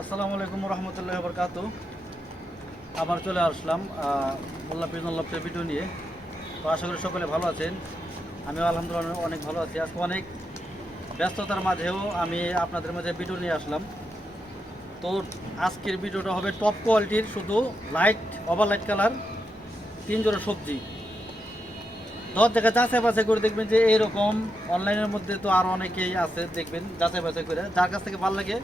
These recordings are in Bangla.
আসসালামু আলাইকুম রহমতুল্লাহ বরকাত আবার চলে আসলাম মোল্লা পিজনুল্লাহের ভিডিও নিয়ে। তো আশা করি সকলে ভালো আছেন। আমিও আলহামদুলিল্লাহ অনেক ভালো আছি। আজকে অনেক ব্যস্ততার মাঝেও আমি আপনাদের মাঝে ভিডিও নিয়ে আসলাম। তো আজকের ভিডিওটা হবে টপ কোয়ালিটির শুধু লাইট ওভার লাইট কালার তিন জোড়া সবজি। দশ জায়গায় যাচাই বাছাই করে দেখবেন যে এইরকম অনলাইনের মধ্যে তো আরও অনেকেই আছে, দেখবেন যাচাই বাছাই করে। যার কাছ থেকে ভালো লাগে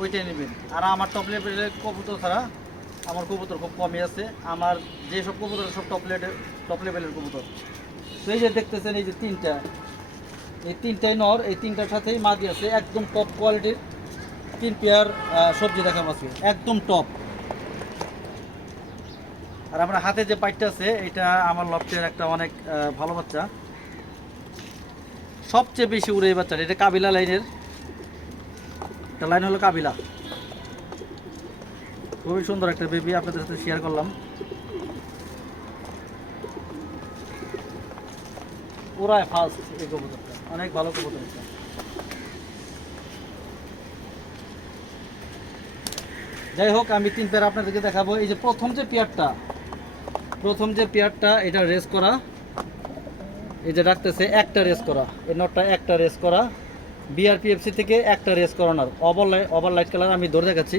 ওইটাই নেবেন। আর আমার টপ লেভেলের কবুতর ছাড়া আমার কবুতর খুব কমই আছে। আমার যেসব কবুতর, সব টপ লেভেলের টপ লেভেলের কবুতর। তো এই যে দেখতেছেন, এই যে তিনটা। এই তিনটাই নর, এই তিনটার সাথেই মাদি আছে, একদম টপ কোয়ালিটির তিন পেয়ার সবজি দেখাবো আজকে একদম টপ আর আমার হাতে যে পাইটটা আছে, এটা আমার লফটের একটা অনেক ভালো বাচ্চা। সবচেয়ে বেশি উড়ে এই বাচ্চাটা, এটা কাবিলা লাইনের একটা লাইন হলো কাবিলা। খুবই সুন্দর একটা বেবি আপনাদের সাথে শেয়ার করলাম। ওরাই ফার্স্ট এই কবুতরটা। অনেক ভালো কবুতর যাই হোক, আমি তিন পেয়ার আপনাদেরকে দেখাবো। এই যে প্রথম যে পেয়ারটা প্রথম যে পেয়ারটা এটা রেস করা। এই যে রাখতেছে একটা রেস করা। এই নটটা একটা রেস করা। বিআরপিএফসি থেকে একটা রেস করানোর। Over light over light colour আমি ধরে দেখাচ্ছি।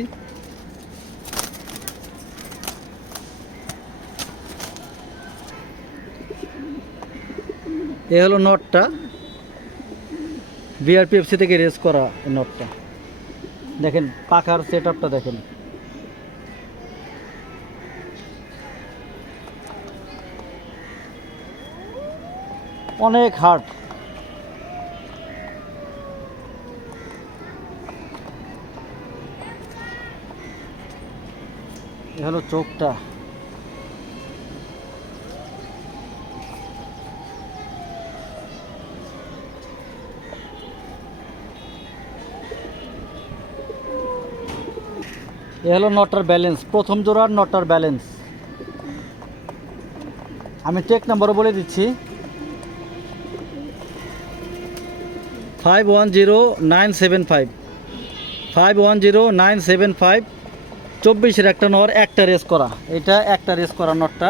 এ হলো নটটা বিআরপিএফসি থেকে রেস করা নটটা দেখেন, পাখার সেট আপটা দেখেন। অনেক হার্ড হলো চোখটা। এ হলো নটার ব্যালেন্স প্রথম জোড়ার নটার ব্যালেন্স আমি টেক নাম্বারও বলে দিচ্ছি। Five one zero nine seven five five one zero nine seven five চব্বিশের একটা নর, একটা রেস করা। এটা একটা রেস করা নটটা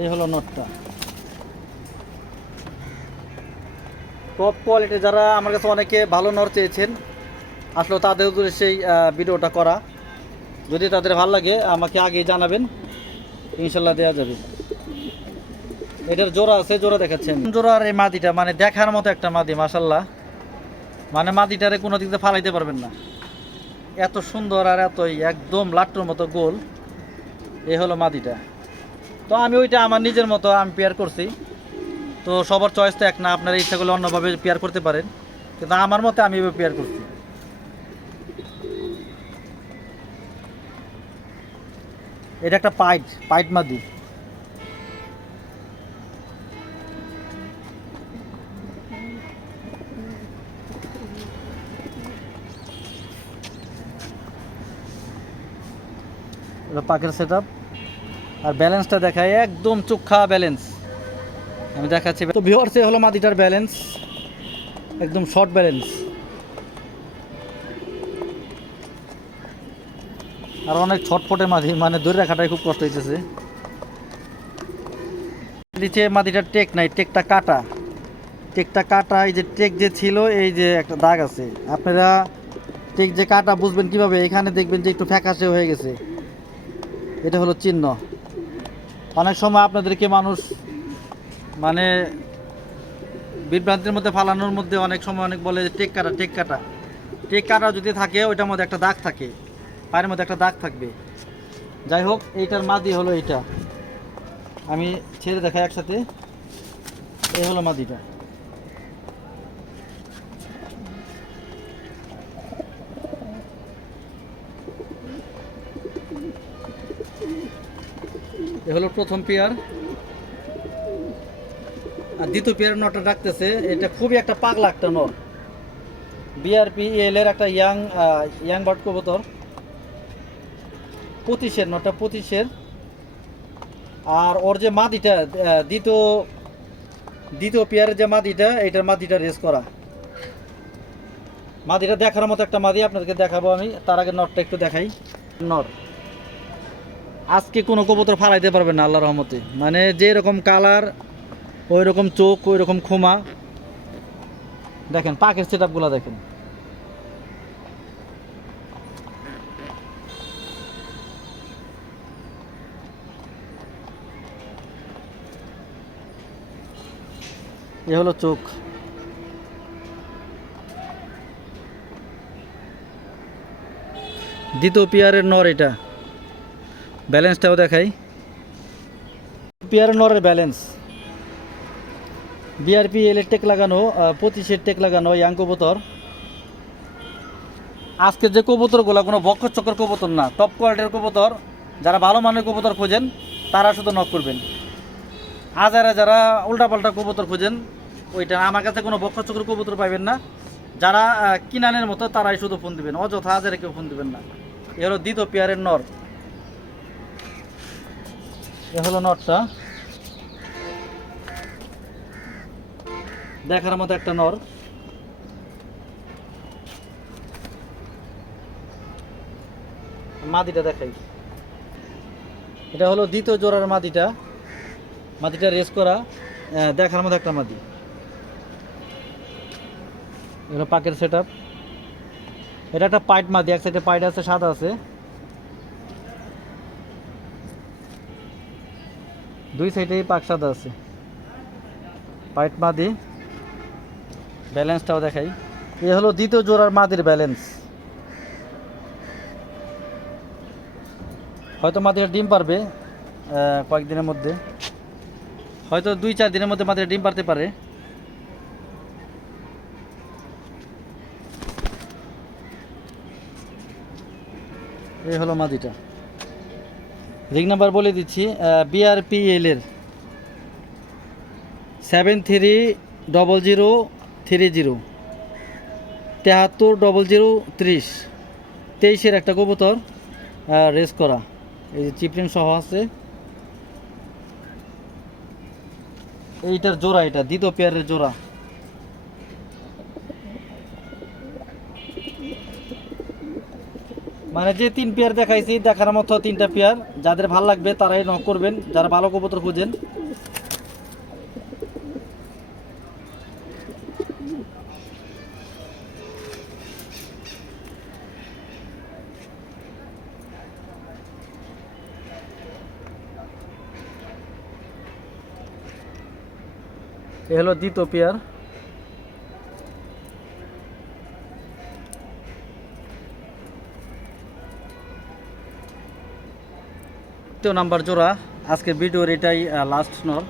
এই হলো নটটা টপ কোয়ালিটি যারা আমার কাছে অনেকে ভালো নর চেয়েছেন, আসলে তাদের সেই ভিডিওটা করা। যদি তাদের ভালো লাগে, আমাকে আগে জানাবেন। ইনশাল্লাহ দেওয়া যাবে। এটার জোড়া আছে, জোড়া দেখাচ্ছেন জোড়ার এই মাদিটা মানে দেখার মতো একটা মাদি মাসাল্লাহ মানে মাদিটারে কোনো দিক দিয়ে ফালাইতে পারবেন না। এত সুন্দর আর এতই একদম লাট্টুর মতো গোল। এই হলো মাদিটা। তো আমি ওইটা আমার নিজের মতো আমি পেয়ার করছি। তো সবার চয়েস তো এক না, আপনারা ইচ্ছা করলে অন্যভাবে পেয়ার করতে পারেন। কিন্তু আমার মতে আমি এভাবে পেয়ার করছি। এটা একটা পাইট পাইট মাদি। পাকের সেট আর ব্যালেন্সটা দেখায় একদম চোখা ব্যালেন্স আমি দেখাচ্ছি। তো ভিওর্সে হলো মাদিটার ব্যালেন্স একদম শর্ট ব্যালেন্স আর অনেক ছটফটে মাদি মানে ধরে রাখাটাই খুব কষ্ট হইতেছে। নিচে মাদিটার টেক নাই, টেকটা কাটা। টেকটা কাটা, এই যে টেক যে ছিল, এই যে একটা দাগ আছে। আপনারা টেক যে কাটা বুঝবেন কীভাবে? এখানে দেখবেন যে একটু ফ্যাকাশে হয়ে গেছে। এটা হলো চিহ্ন। অনেক সময় আপনাদেরকে মানুষ মানে বিভ্রান্তির মধ্যে ফালানোর মধ্যে অনেক সময় অনেক বলে যে টেক কাটা টেক কাটা টেক কাটা যদি থাকে, ওইটার মধ্যে একটা দাগ থাকে। পায়ের মধ্যে একটা দাগ থাকবে। যাই হোক, এইটার মাদি হলো এইটা। আমি ছেড়ে দেখাই একসাথে। এই হলো মাদিটা। এ হলো প্রথম পেয়ার। আর দ্বিতীয় পেয়ার নটটা ডাকতেছে, এটা খুবই একটা পাগলা একটা নর বিআরপি এল এর একটা ইয়াং ইয়াং বার্ড কবুতর। পঁচিশের নটা পঁচিশের। আর ওর যে মাদিটা দ্বিতীয় দ্বিতীয় পেয়ারের যে মাদিটা, এটার মাদিটা রেস করা। মাদিটা দেখার মতো একটা মাদি আপনাদেরকে দেখাবো আমি, তার আগে নটটা একটু দেখাই। নর আজকে কোনো কবুতর ফালাইতে পারবে না আল্লাহ রহমতে। মানে যে রকম কালার ওই রকম চোখ ওই রকম খোমা। দেখেন পাকের সেট দেখেন। এ হলো চোখ। দ্বিতীয় পিয়ারের নর এটা। ব্যালেন্সটাও দেখাই। পেয়ারের নরের ব্যালেন্স। বিআরপি এলের টেক লাগানো পঁচিশের টেক লাগানো ইয়াং কবুতর। আজকে যে কবুতরগুলো, কোনো বক্ষ চক্কর কবুতর না টপ কোয়ালিটির কবুতর, যারা ভালো মানের কবুতর খোঁজেন, তারা শুধু নক করবেন। হাজারে যারা উল্টাপাল্টা কবুতর খোঁজেন, ওইটা আমার কাছে কোনো বক্ষ চক্র কবুতর পাবেন না। যারা কিনানের মতো, তারাই শুধু ফোন দিবেন। অযথা হাজারে কেউ ফোন দিবেন না। এ হলো দ্বিতীয় পেয়ারের নর হলো নরটা দেখার মতো একটা নর। মাদিটা দেখাই। এটা হলো দ্বিতীয় জোড়ার মাদিটা। মাদিটা রেস করা দেখার মতো একটা মাদি। এটা পাকের সেট এটা একটা পাইট মাদি, এক সাইডে পাইট আছে, সাদা আছে। দুই সাইডেই পাক সাদা আছে। পাইট মাদি। ব্যালেন্সটাও দেখাই। এ হলো দ্বিতীয় জোড়ার মাদির ব্যালেন্স। হয়তো মাদিরা ডিম পারবে কয়েকদিনের মধ্যে। হয়তো দুই, চার দিনের মধ্যে মাদিরা ডিম পারতে পারে। এই হলো মাদিটা। রিং নাম্বার বলে দিচ্ছি বিআরপিএল এর seven three double zero three zero তেহাত্তর ডবল জিরো ত্রিশ, তেইশের একটা কবুতর রেস করা। এই যে চিপলিন সহ আছে। এইটার জোড়া এটা, দ্বিতীয় পেয়ারের জোড়া। মানে যে তিন পেয়ার দেখাইছি, দেখার মতো তিনটা পেয়ার, যাদের ভালো লাগবে তারাই নক করবেন, যারা ভালো কবুতর খুঁজেন। এ হলো দ্বিতীয় পেয়ার। তৃতীয় নাম্বার জোড়া। আজকের ভিডিওর এটাই লাস্ট নর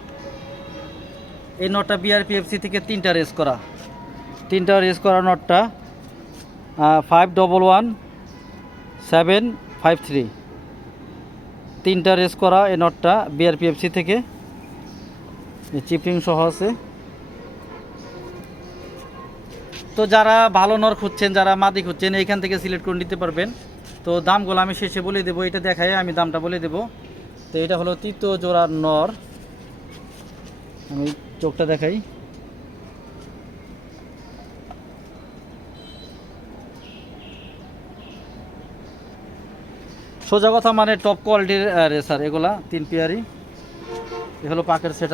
এই নটটা বিআরপিএফসি থেকে তিনটা রেস করা। তিনটা রেস করা নটটা five double one seven five three তিনটা রেস করা এই নটটা বিআরপিএফসি থেকে। এই চিপিং সহ আছে। তো যারা ভালো নর খুঁজছেন, যারা মাদি খুঁজছেন, এইখান থেকে সিলেক্ট করে নিতে পারবেন। তো দামগুলো আমি শেষে বলে দেবো, এটা দেখাই আমি দামটা বলে দেবো। তো এটা হলো তৃতীয় জোড়ার নর। আমি চোখটা দেখাই। সোজা কথা মানে টপ কোয়ালিটির রেসার এগুলা, তিন পেয়ারই। এ হলো পাকের সেট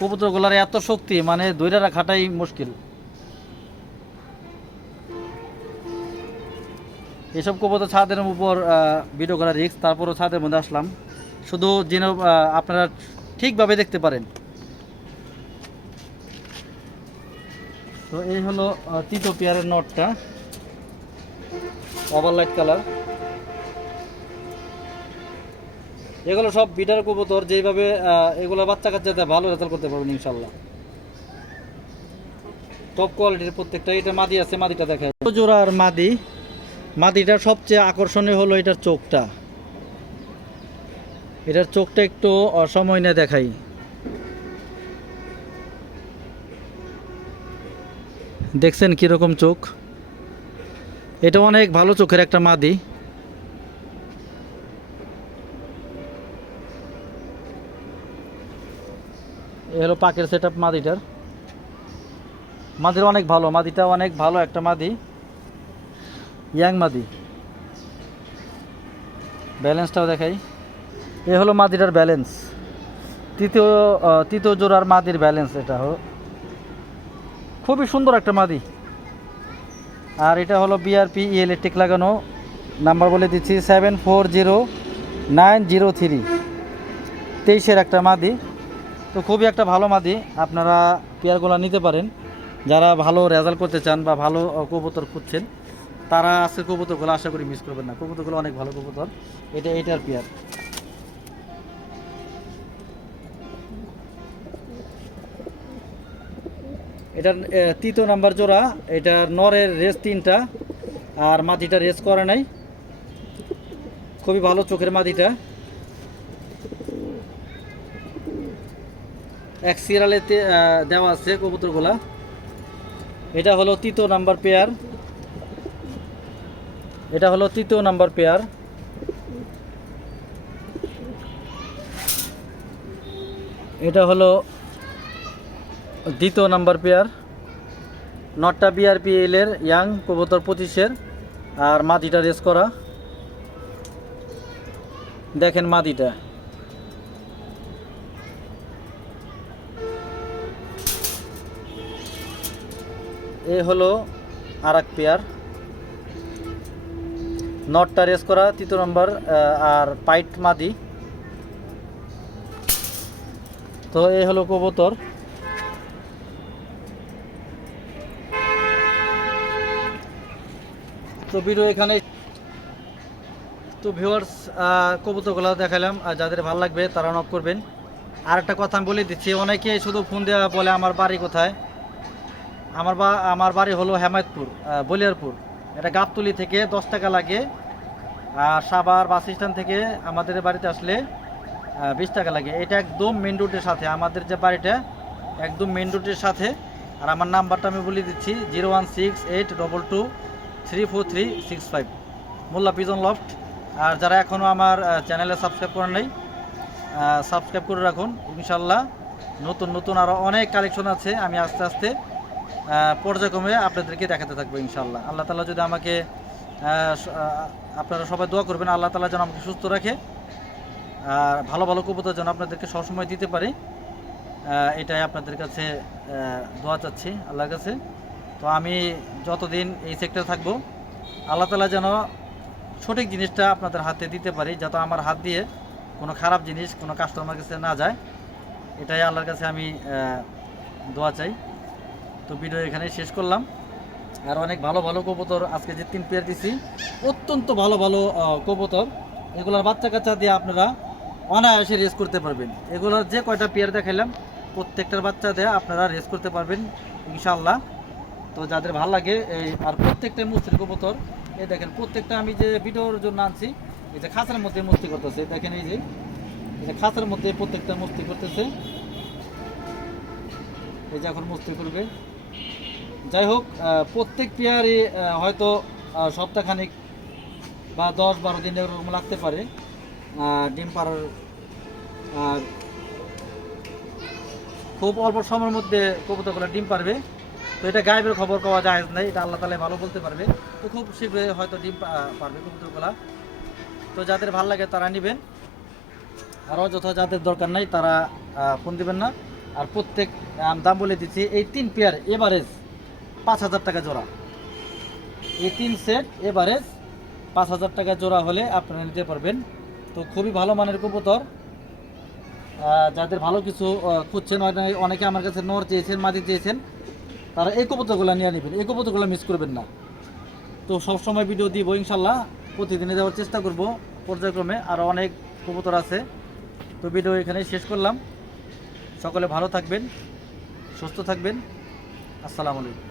কবুতরগুলার এত শক্তি মানে দৈরা রাখাটাই মুশকিল। এসব কবুতর ছাদের উপর ভিডিও করা রিক্স তারপরও ছাদের মধ্যে আসলাম। শুধু যেন আপনারা ঠিকভাবে দেখতে পারেন। তো এই হলো তৃতীয় পেয়ারের নটটা ওভারলাইট কালার এগুলো সব বিটার কবুতর যেভাবে এগুলো বাচ্চা কাচ্চাতে ভালো রেজাল্ট করতে পারবেন ইনশাল্লাহ টপ কোয়ালিটির প্রত্যেকটা, এটা মাদি আছে, মাদিটা দেখে জোড়ার মাদি মাদিটার সবচেয়ে আকর্ষণীয় হলো এটার চোখটা। এটার চোখটা একটু অসময় না দেখাই। দেখছেন কীরকম চোখ? এটা অনেক ভালো চোখের একটা মাদি। এ হলো পাকের সেট আপ মাদিটার। মাদির অনেক ভালো, মাদিটা অনেক ভালো একটা মাদি। ইয়াং মাদি। ব্যালেন্সটাও দেখাই। এ হলো মাদিটার ব্যালেন্স। তৃতীয় তৃতীয় জোড়ার মাদির ব্যালেন্স এটা হলো। খুবই সুন্দর একটা মাদি। আর এটা হলো বিআরপি ইলেকট্রিক লাগানো। নাম্বার বলে দিচ্ছি seven four zero nine zero three তেইশের একটা মাদি। তো খুবই একটা ভালো মাদি আপনারা পেয়ারগুলো নিতে পারেন। যারা ভালো রেজাল্ট করতে চান বা ভালো কবুতর খুঁজছেন, তারা আজকের কবুতরগুলো আশা করি মিস করবেন না। কবুতরগুলো অনেক ভালো কবুতর। এটা এইটার পেয়ার। এটার তৃতীয় নাম্বার জোড়া, এটার নরের রেস তিনটা, আর মাটিটা রেস করে নাই। খুবই ভালো চোখের মাটিটা এক সিরিয়ালেতে দেওয়া আছে কবুতরগুলা। এটা হলো তৃতীয় নাম্বার পেয়ার। এটা হলো তৃতীয় নাম্বার পেয়ার। এটা হলো দ্বিতীয় নাম্বার পেয়ার। নটটা বিআরপিএল এর ইয়াং কবুতর পঁচিশের, আর মাদিটা রেস করা। দেখেন মাদিটা। এ হলো আর এক পেয়ার নটটা রেস করা, তৃতীয় নম্বর আর পাইট মাদি। তো এই হলো কবুতর। তো ভিডিও এখানে তো ভিউয়ার্স কবুতরগুলো দেখালাম, আর যাদের ভালো লাগবে তারা নক করবেন। আর একটা কথা আমি বলে দিচ্ছি, অনেকে শুধু ফোন দেওয়া বলে, আমার বাড়ি কোথায়? আমার বা, আমার বাড়ি হলো হেমায়তপুর বলিয়ারপুর। এটা গাবতলি থেকে দশ টাকা লাগে, আর সাভার বাস স্ট্যান্ড থেকে আমাদের বাড়িতে আসলে বিশ টাকা লাগে। এটা একদম মেন রোডের সাথে, আমাদের যে বাড়িটা, একদম মেন রোডের সাথে। আর আমার নাম্বারটা আমি বলে দিচ্ছি, zero one six eight double two three four three six five. Molla pigeon loft. আর যারা এখনও আমার চ্যানেলে সাবস্ক্রাইব করেন নাই সাবস্ক্রাইব করে রাখুন। ইনশাল্লাহ নতুন নতুন আরও অনেক কালেকশন আছে। আমি আস্তে আস্তে পর্যায়ক্রমে আপনাদেরকে দেখাতে থাকব ইনশাল্লাহ আল্লাহ তালা যদি আমাকে আপনারা সবাই দোয়া করবেন, আল্লাহ তালা যেন আমাকে সুস্থ রাখে। আর ভালো ভালো কবুতর যেন আপনাদেরকে সবসময় দিতে পারি। এটাই আপনাদের কাছে দোয়া চাচ্ছি আল্লাহর কাছে। তো আমি যতদিন এই সেক্টরে থাকব, আল্লাহ তালা যেন সঠিক জিনিসটা আপনাদের হাতে দিতে পারি, যাতে আমার হাত দিয়ে কোনো খারাপ জিনিস কোনো কাস্টমার কাছে না যায়। এটাই আল্লাহর কাছে আমি দোয়া চাই। তো ভিডিও এখানে শেষ করলাম। আর অনেক ভালো ভালো কবুতর আজকে যে তিন পেয়ার দিছি, অত্যন্ত ভালো ভালো কবুতর। এগুলোর বাচ্চা কাচ্চা দিয়ে আপনারা অনায়াসে রেস করতে পারবেন। এগুলোর যে কয়টা পেয়ার দেখাইলাম, প্রত্যেকটার বাচ্চা দিয়ে আপনারা রেস করতে পারবেন ইনশাল্লাহ তো যাদের ভালো লাগে, এই আর প্রত্যেকটা মুস্তির কবুতর, এই দেখেন প্রত্যেকটা আমি যে ভিডিওর জন্য আনছি, এই যে খাঁচার মধ্যে মুস্তি করতেছে, দেখেন এই যে এই যে খাঁচার মধ্যে প্রত্যেকটা মুস্তি করতেছে। এই যে এখন মুস্তি করবে। যাই হোক প্রত্যেক পেয়ারই হয়তো সপ্তাহখানিক বা দশ বারো দিন এরকম লাগতে পারে। ডিম পাড়ার খুব অল্প সময়ের মধ্যে কবুতরগুলো ডিম পারবে তো এটা গায়েবের খবর পাওয়া যায় না এটা আল্লাহ তালা ভালো বলতে পারবে। তো খুব শীঘ্রই হয়তো ডিম পারবে কবুতরগুলা। তো যাদের ভালো লাগে তারা নেবেন। আর অযথা যাদের দরকার নাই তারা ফোন দিবেন না। আর প্রত্যেক দাম বলে দিচ্ছি, এই তিন পেয়ার এভারেজ পাঁচ হাজার টাকা জোড়া। এই তিন সেট এভারেজ পাঁচ হাজার টাকা জোড়া হলে আপনারা নিতে পারবেন। তো খুবই ভালো মানের কবুতর। যাদের ভালো কিছু খুঁজছেন, অনেকে আমার কাছে নর চেয়েছেন, মাদি চেয়েছেন, তারা এই কবুতরগুলো নিয়ে নেবেন। এই কবুতরগুলো মিস করবেন না। তো সব সময় ভিডিও দিব, ইনশাল্লাহ প্রতিদিনে দেওয়ার চেষ্টা করব। পর্যায়ক্রমে আরও অনেক কবুতর আছে। তো ভিডিও এখানে শেষ করলাম। সকলে ভালো থাকবেন, সুস্থ থাকবেন। আসসালামু আলাইকুম।